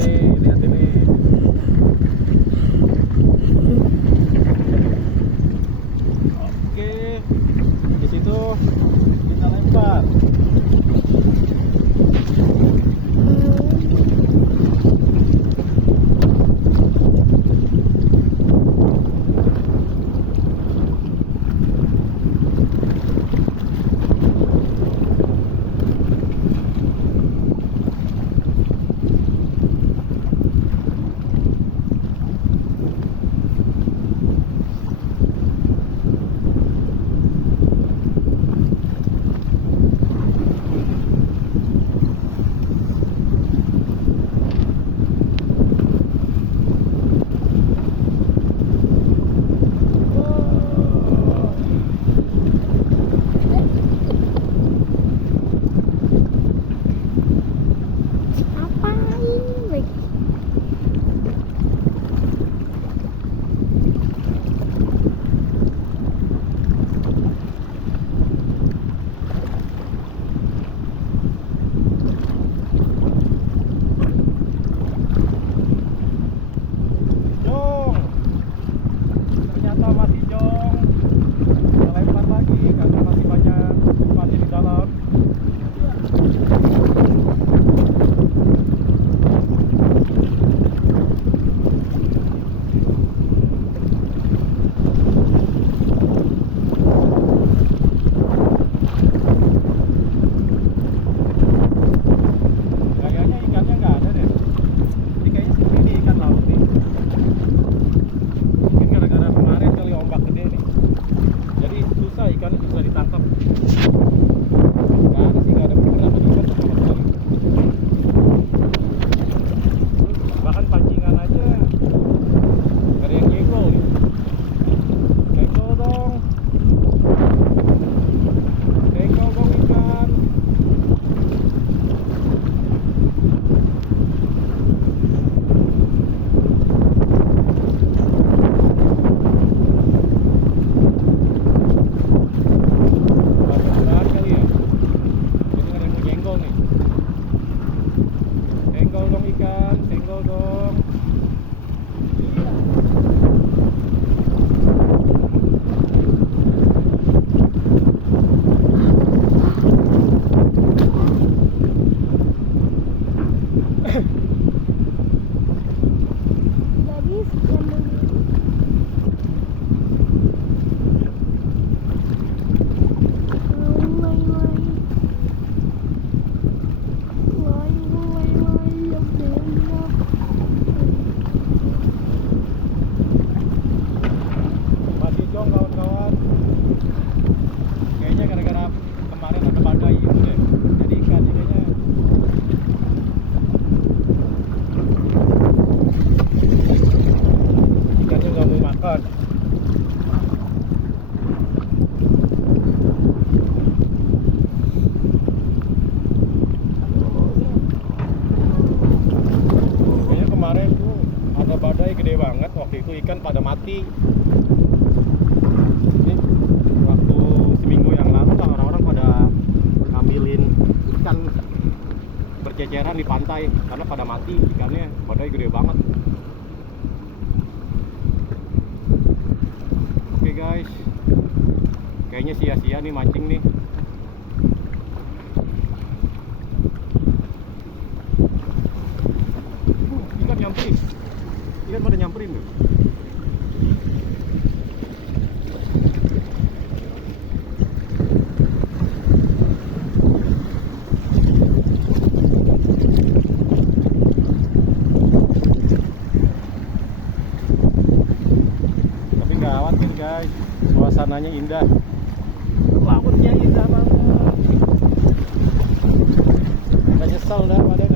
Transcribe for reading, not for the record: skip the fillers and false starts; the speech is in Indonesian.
Nih, lihat ini. Oke, di situ kita lempar. Gede banget waktu itu, ikan pada mati. Ini waktu seminggu yang lalu lah orang-orang pada ngambilin ikan berceceran di pantai karena pada mati ikannya, padahal gede banget. Oke guys, kayaknya sia-sia nih mancing nih. Ikan nyamperin. Ikan pada nyamperin tuh. Tapi nggak khawatir guys, suasananya indah, lautnya indah banget. Nggak nyesel dah pada